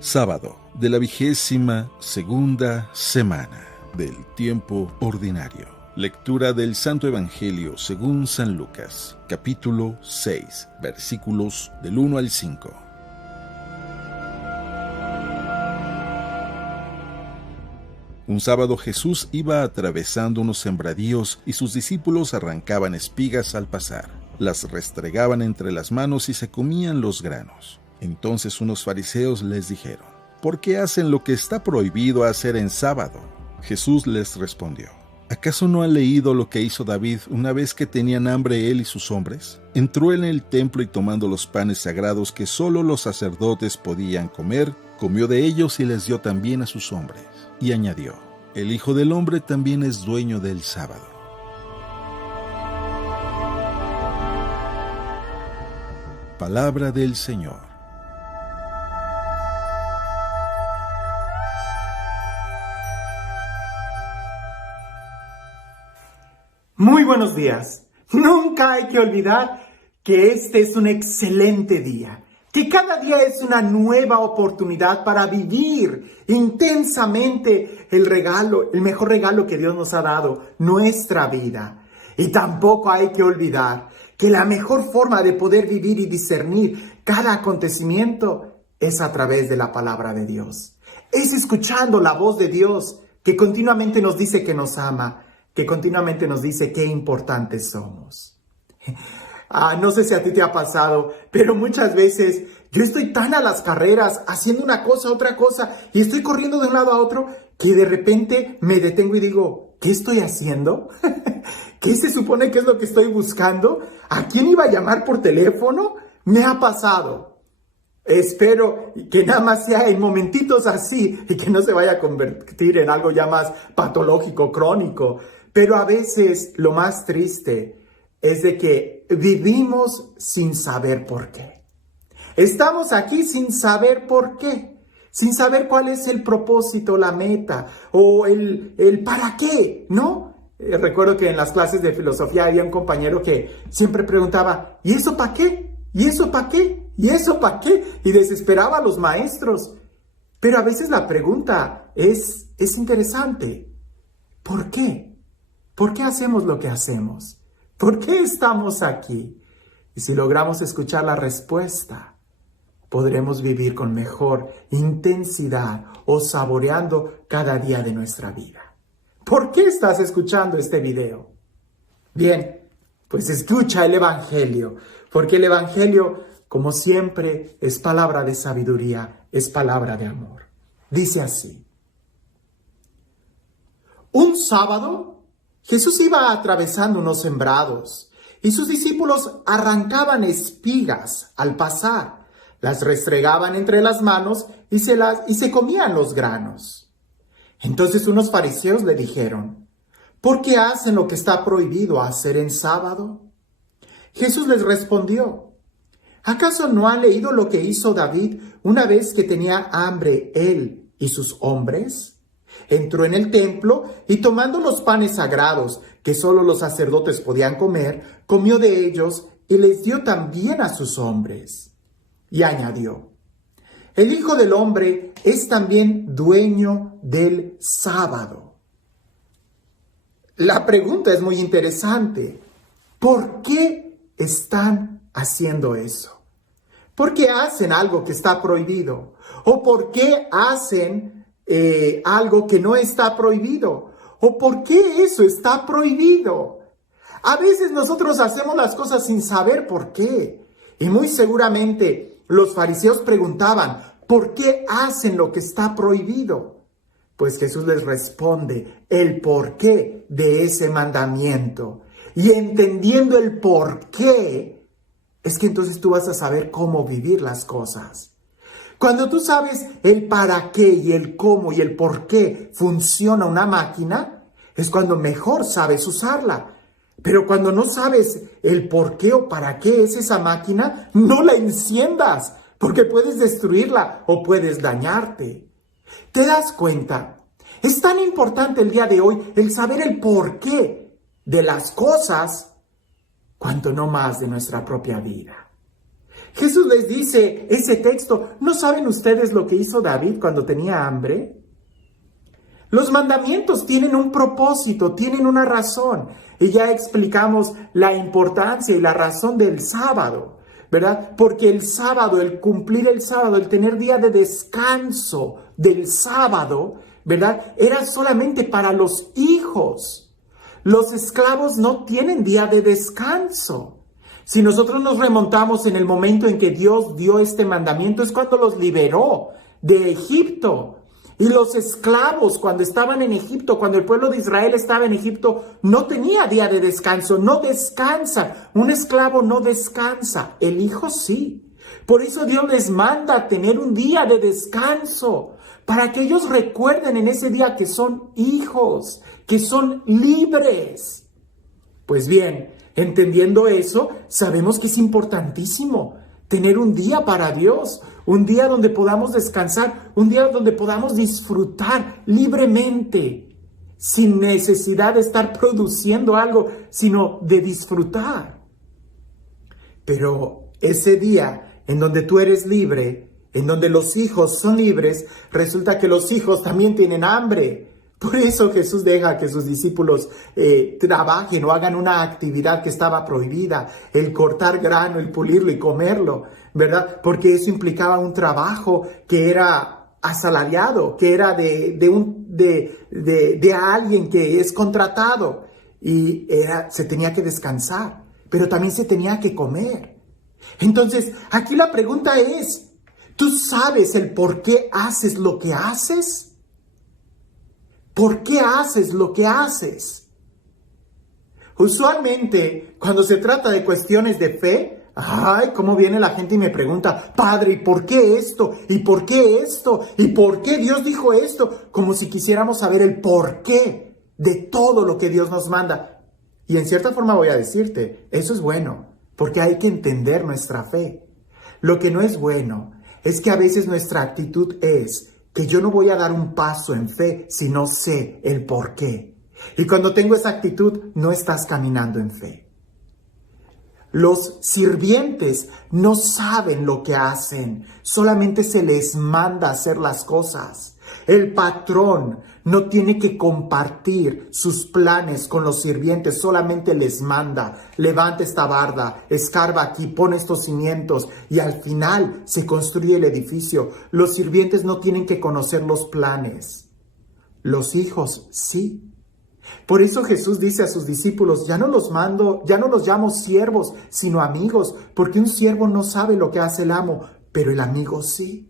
Sábado de la 22ª semana del tiempo ordinario. Lectura del Santo Evangelio según San Lucas, capítulo 6, versículos del 1 al 5. Un sábado Jesús iba atravesando unos sembradíos y sus discípulos arrancaban espigas al pasar. Las restregaban entre las manos y se comían los granos. Entonces unos fariseos les dijeron: ¿por qué hacen lo que está prohibido hacer en sábado? Jesús les respondió: ¿acaso no han leído lo que hizo David una vez que tenían hambre él y sus hombres? Entró en el templo y tomando los panes sagrados que solo los sacerdotes podían comer, comió de ellos y les dio también a sus hombres. Y añadió: el Hijo del Hombre también es dueño del sábado. Palabra del Señor. Muy buenos días. Nunca hay que olvidar que este es un excelente día, que cada día es una nueva oportunidad para vivir intensamente el mejor regalo que Dios nos ha dado, nuestra vida. Y tampoco hay que olvidar que la mejor forma de poder vivir y discernir cada acontecimiento es a través de la palabra de Dios. Es escuchando la voz de Dios que continuamente nos dice que nos ama, que continuamente nos dice qué importantes somos. No sé si a ti te ha pasado, pero muchas veces yo estoy tan a las carreras, haciendo una cosa, otra cosa, y estoy corriendo de un lado a otro, que de repente me detengo y digo: ¿qué estoy haciendo? ¿Qué se supone que es lo que estoy buscando? ¿A quién iba a llamar por teléfono? Me ha pasado. Espero que nada más sea en momentitos así y que no se vaya a convertir en algo ya más patológico, crónico. Pero a veces lo más triste es de que vivimos sin saber por qué. Estamos aquí sin saber por qué, sin saber cuál es el propósito, la meta o el para qué, ¿no? Recuerdo que en las clases de filosofía había un compañero que siempre preguntaba: ¿y eso para qué? ¿Y eso para qué? ¿Y eso para qué? Y desesperaba a los maestros. Pero a veces la pregunta es interesante. ¿Por qué? ¿Por qué hacemos lo que hacemos? ¿Por qué estamos aquí? Y si logramos escuchar la respuesta, podremos vivir con mejor intensidad o saboreando cada día de nuestra vida. ¿Por qué estás escuchando este video? Bien, pues escucha el Evangelio, porque el Evangelio, como siempre, es palabra de sabiduría, es palabra de amor. Dice así: un sábado, Jesús iba atravesando unos sembrados y sus discípulos arrancaban espigas al pasar, las restregaban entre las manos y se comían los granos. Entonces unos fariseos le dijeron: ¿por qué hacen lo que está prohibido hacer en sábado? Jesús les respondió: ¿acaso no han leído lo que hizo David una vez que tenía hambre él y sus hombres? Entró en el templo y tomando los panes sagrados que solo los sacerdotes podían comer, comió de ellos y les dio también a sus hombres. Y añadió: el Hijo del Hombre es también dueño del sábado. La pregunta es muy interesante. ¿Por qué están haciendo eso? ¿Por qué hacen algo que está prohibido? ¿O por qué hacen algo que no está prohibido? ¿O por qué eso está prohibido? A veces nosotros hacemos las cosas sin saber por qué. Y muy seguramente los fariseos preguntaban: ¿por qué hacen lo que está prohibido? Pues Jesús les responde el porqué de ese mandamiento. Y entendiendo el porqué, es que entonces tú vas a saber cómo vivir las cosas. Cuando tú sabes el para qué y el cómo y el por qué funciona una máquina, es cuando mejor sabes usarla. Pero cuando no sabes el por qué o para qué es esa máquina, no la enciendas, porque puedes destruirla o puedes dañarte. ¿Te das cuenta? Es tan importante el día de hoy el saber el por qué de las cosas, cuanto no más de nuestra propia vida. Jesús les dice ese texto, ¿no saben ustedes lo que hizo David cuando tenía hambre? Los mandamientos tienen un propósito, tienen una razón. Y ya explicamos la importancia y la razón del sábado, ¿verdad? Porque el sábado, el cumplir el sábado, el tener día de descanso del sábado, ¿verdad? Era solamente para los hijos. Los esclavos no tienen día de descanso. Si nosotros nos remontamos en el momento en que Dios dio este mandamiento, es cuando los liberó de Egipto. Y los esclavos, cuando estaban en Egipto, cuando el pueblo de Israel estaba en Egipto, no tenía día de descanso, no descansa. Un esclavo no descansa, el hijo sí. Por eso Dios les manda tener un día de descanso, para que ellos recuerden en ese día que son hijos, que son libres. Pues bien, entendiendo eso, sabemos que es importantísimo tener un día para Dios, un día donde podamos descansar, un día donde podamos disfrutar libremente, sin necesidad de estar produciendo algo, sino de disfrutar. Pero ese día en donde tú eres libre, en donde los hijos son libres, resulta que los hijos también tienen hambre. Por eso Jesús deja que sus discípulos trabajen o hagan una actividad que estaba prohibida, el cortar grano, el pulirlo y comerlo, ¿verdad? Porque eso implicaba un trabajo que era asalariado, que era de alguien que es contratado y se tenía que descansar, pero también se tenía que comer. Entonces, aquí la pregunta es, ¿tú sabes el por qué haces lo que haces? ¿Por qué haces lo que haces? Usualmente, cuando se trata de cuestiones de fe, cómo viene la gente y me pregunta, Padre, ¿y por qué esto? ¿Y por qué esto? ¿Y por qué Dios dijo esto? Como si quisiéramos saber el por qué de todo lo que Dios nos manda. Y en cierta forma voy a decirte, eso es bueno, porque hay que entender nuestra fe. Lo que no es bueno es que a veces nuestra actitud es que yo no voy a dar un paso en fe si no sé el por qué. Y cuando tengo esa actitud, no estás caminando en fe. Los sirvientes no saben lo que hacen, solamente se les manda hacer las cosas. El patrón no tiene que compartir sus planes con los sirvientes, solamente les manda, levanta esta barda, escarba aquí, pone estos cimientos y al final se construye el edificio. Los sirvientes no tienen que conocer los planes, los hijos sí. Por eso Jesús dice a sus discípulos, ya no los llamo siervos, sino amigos, porque un siervo no sabe lo que hace el amo, pero el amigo sí.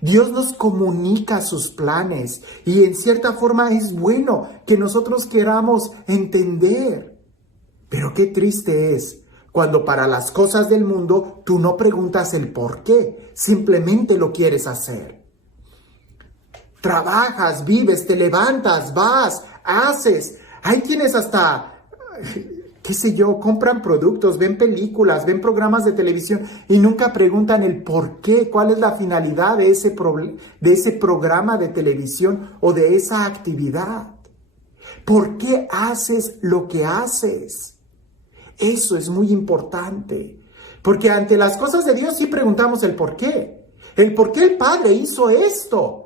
Dios nos comunica sus planes y en cierta forma es bueno que nosotros queramos entender. Pero qué triste es cuando para las cosas del mundo tú no preguntas el por qué, simplemente lo quieres hacer. Trabajas, vives, te levantas, vas, haces. Hay quienes hasta, qué sé yo, compran productos, ven películas, ven programas de televisión y nunca preguntan el por qué, cuál es la finalidad de ese programa de televisión o de esa actividad. ¿Por qué haces lo que haces? Eso es muy importante, porque ante las cosas de Dios sí preguntamos el por qué el Padre hizo esto.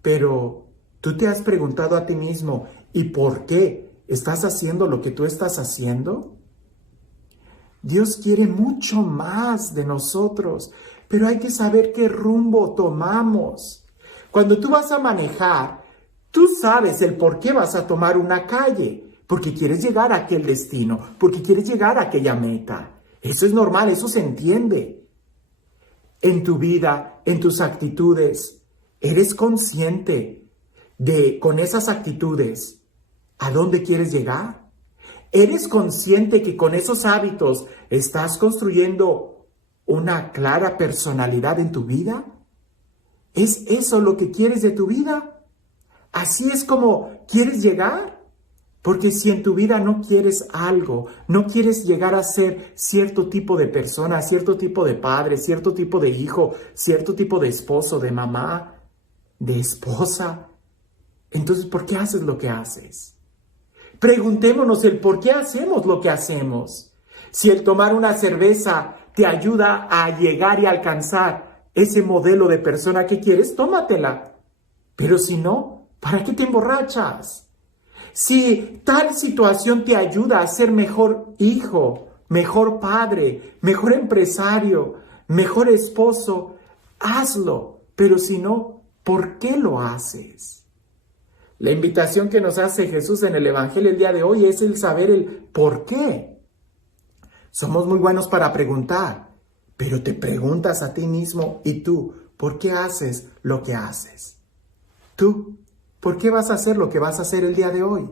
Pero tú te has preguntado a ti mismo, ¿y por qué estás haciendo lo que tú estás haciendo? Dios quiere mucho más de nosotros, pero hay que saber qué rumbo tomamos. Cuando tú vas a manejar, tú sabes el por qué vas a tomar una calle, porque quieres llegar a aquel destino, porque quieres llegar a aquella meta. Eso es normal, eso se entiende. En tu vida, en tus actitudes, ¿eres consciente de, con esas actitudes, a dónde quieres llegar? ¿Eres consciente que con esos hábitos estás construyendo una clara personalidad en tu vida? ¿Es eso lo que quieres de tu vida? ¿Así es como quieres llegar? Porque si en tu vida no quieres algo, no quieres llegar a ser cierto tipo de persona, cierto tipo de padre, cierto tipo de hijo, cierto tipo de esposo, de mamá, de esposa, entonces ¿por qué haces lo que haces? Preguntémonos el por qué hacemos lo que hacemos. Si el tomar una cerveza te ayuda a llegar y alcanzar ese modelo de persona que quieres, tómatela. Pero si no, ¿para qué te emborrachas? Si tal situación te ayuda a ser mejor hijo, mejor padre, mejor empresario, mejor esposo, hazlo. Pero si no, ¿por qué lo haces? La invitación que nos hace Jesús en el Evangelio el día de hoy es el saber el por qué. Somos muy buenos para preguntar, pero te preguntas a ti mismo y tú, ¿por qué haces lo que haces? Tú, ¿por qué vas a hacer lo que vas a hacer el día de hoy?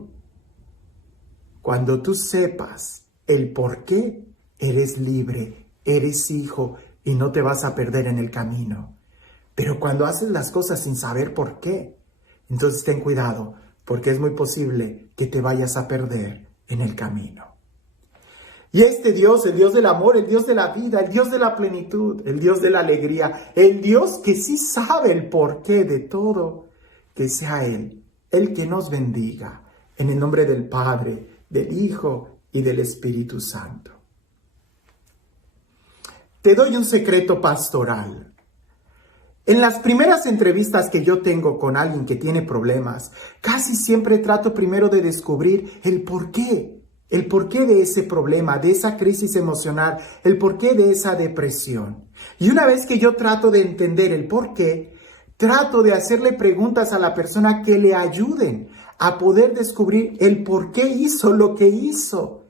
Cuando tú sepas el por qué, eres libre, eres hijo y no te vas a perder en el camino. Pero cuando haces las cosas sin saber por qué, entonces ten cuidado, porque es muy posible que te vayas a perder en el camino. Y este Dios, el Dios del amor, el Dios de la vida, el Dios de la plenitud, el Dios de la alegría, el Dios que sí sabe el porqué de todo, que sea Él, el que nos bendiga, en el nombre del Padre, del Hijo y del Espíritu Santo. Te doy un secreto pastoral. En las primeras entrevistas que yo tengo con alguien que tiene problemas, casi siempre trato primero de descubrir el porqué de ese problema, de esa crisis emocional, el porqué de esa depresión. Y una vez que yo trato de entender el porqué, trato de hacerle preguntas a la persona que le ayuden a poder descubrir el por qué hizo lo que hizo.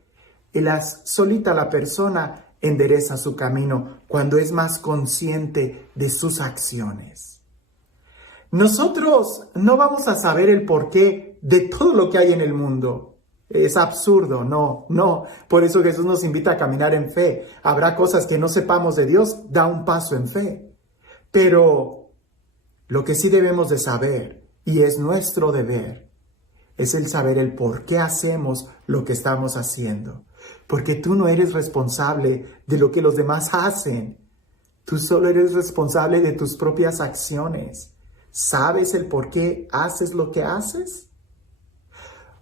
Y solita la persona endereza su camino cuando es más consciente de sus acciones. Nosotros no vamos a saber el porqué de todo lo que hay en el mundo. Es absurdo, no. Por eso Jesús nos invita a caminar en fe. Habrá cosas que no sepamos de Dios, da un paso en fe. Pero lo que sí debemos de saber, y es nuestro deber, es el saber el por qué hacemos lo que estamos haciendo. Porque tú no eres responsable de lo que los demás hacen. Tú solo eres responsable de tus propias acciones. ¿Sabes el por qué haces lo que haces?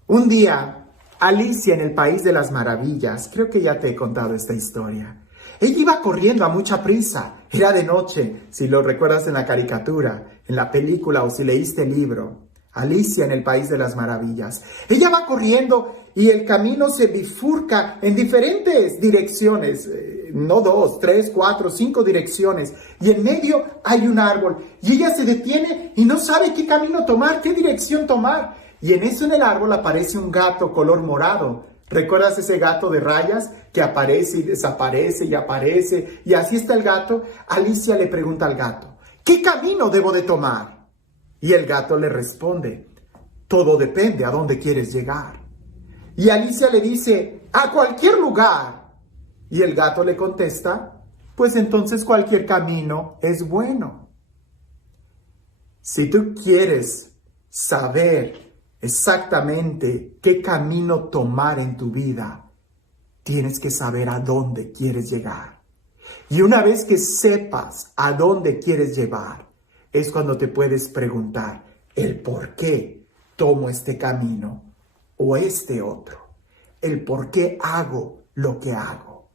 Un día, Alicia en el País de las Maravillas, creo que ya te he contado esta historia. Ella iba corriendo a mucha prisa. Era de noche, si lo recuerdas en la caricatura, en la película o si leíste el libro. Alicia en el País de las Maravillas. Ella va corriendo y el camino se bifurca en diferentes direcciones. No 2, 3, 4, 5 direcciones. Y en medio hay un árbol. Y ella se detiene y no sabe qué camino tomar, qué dirección tomar. Y en eso en el árbol aparece un gato color morado. ¿Recuerdas ese gato de rayas que aparece y desaparece y aparece? Y así está el gato. Alicia le pregunta al gato, ¿qué camino debo de tomar? Y el gato le responde, todo depende a dónde quieres llegar. Y Alicia le dice, a cualquier lugar. Y el gato le contesta, pues entonces cualquier camino es bueno. Si tú quieres saber exactamente qué camino tomar en tu vida, tienes que saber a dónde quieres llegar. Y una vez que sepas a dónde quieres llevar, es cuando te puedes preguntar el por qué tomo este camino o este otro. El por qué hago lo que hago.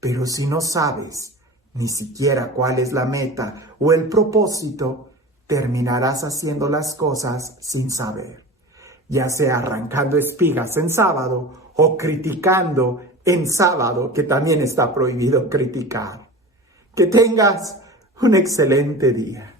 Pero si no sabes ni siquiera cuál es la meta o el propósito, terminarás haciendo las cosas sin saber. Ya sea arrancando espigas en sábado o criticando en sábado, que también está prohibido criticar. Que tengas un excelente día.